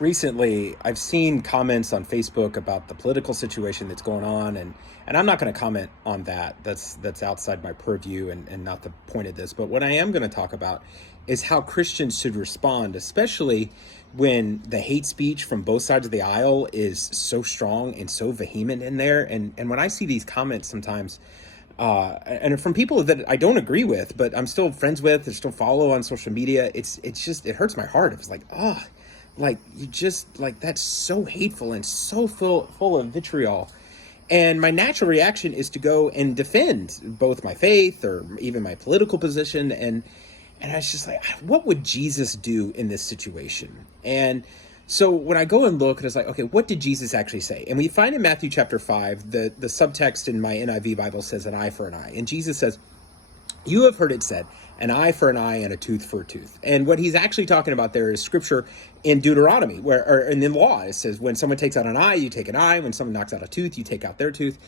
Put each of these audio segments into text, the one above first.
Recently, I've seen comments on Facebook about the political situation that's going on, and I'm not going to comment on that. That's outside my purview and not the point of this. But what I am going to talk about is how Christians should respond, especially when the hate speech from both sides of the aisle is so strong and so vehement in there. And when I see these comments sometimes, and from people that I don't agree with, but I'm still friends with, or still follow on social media, it's just it hurts my heart. It's like, oh, like you just like that's so hateful and so full of vitriol. And my natural reaction is to go and defend both my faith or even my political position. And I was just like, what would Jesus do in this situation? And so when I go and look, it's like, okay, what did Jesus actually say? And we find in Matthew chapter 5, the subtext in my NIV Bible says an eye for an eye. And Jesus says, you have heard it said, an eye for an eye and a tooth for a tooth. And what he's actually talking about there is scripture in Deuteronomy, or in the law. It says, when someone takes out an eye, you take an eye. When someone knocks out a tooth, you take out their tooth.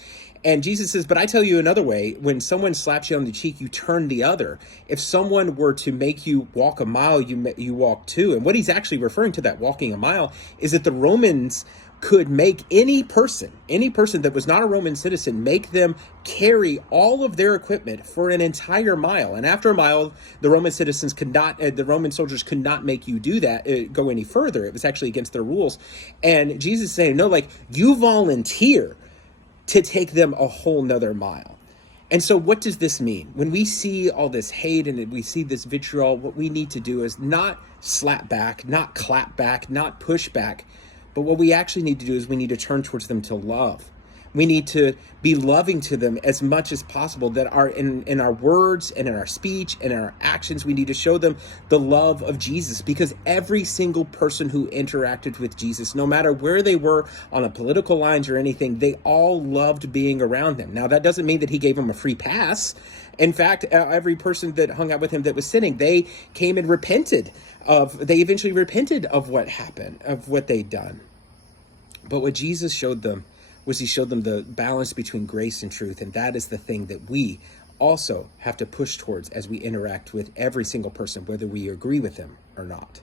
And Jesus says, but I tell you another way, when someone slaps you on the cheek, you turn the other. If someone were to make you walk a mile, you walk two. And what he's actually referring to, that walking a mile, is that the Romans could make any person that was not a Roman citizen, make them carry all of their equipment for an entire mile. And after a mile, the Roman citizens could not, the Roman soldiers could not make you do that, go any further. It was actually against their rules. And Jesus is saying, no, like you volunteer to take them a whole nother mile. And so what does this mean? When we see all this hate and we see this vitriol, what we need to do is not slap back, not clap back, not push back. But what we actually need to do is we need to turn towards them to love. We need to be loving to them as much as possible, that are in our words and in our speech and in our actions, we need to show them the love of Jesus, because every single person who interacted with Jesus, no matter where they were on the political lines or anything, they all loved being around him. Now, that doesn't mean that he gave them a free pass. In fact, every person that hung out with him that was sinning, they came and they eventually repented of what happened, of what they'd done. But what Jesus showed them was he showed them the balance between grace and truth. And that is the thing that we also have to push towards as we interact with every single person, whether we agree with them or not.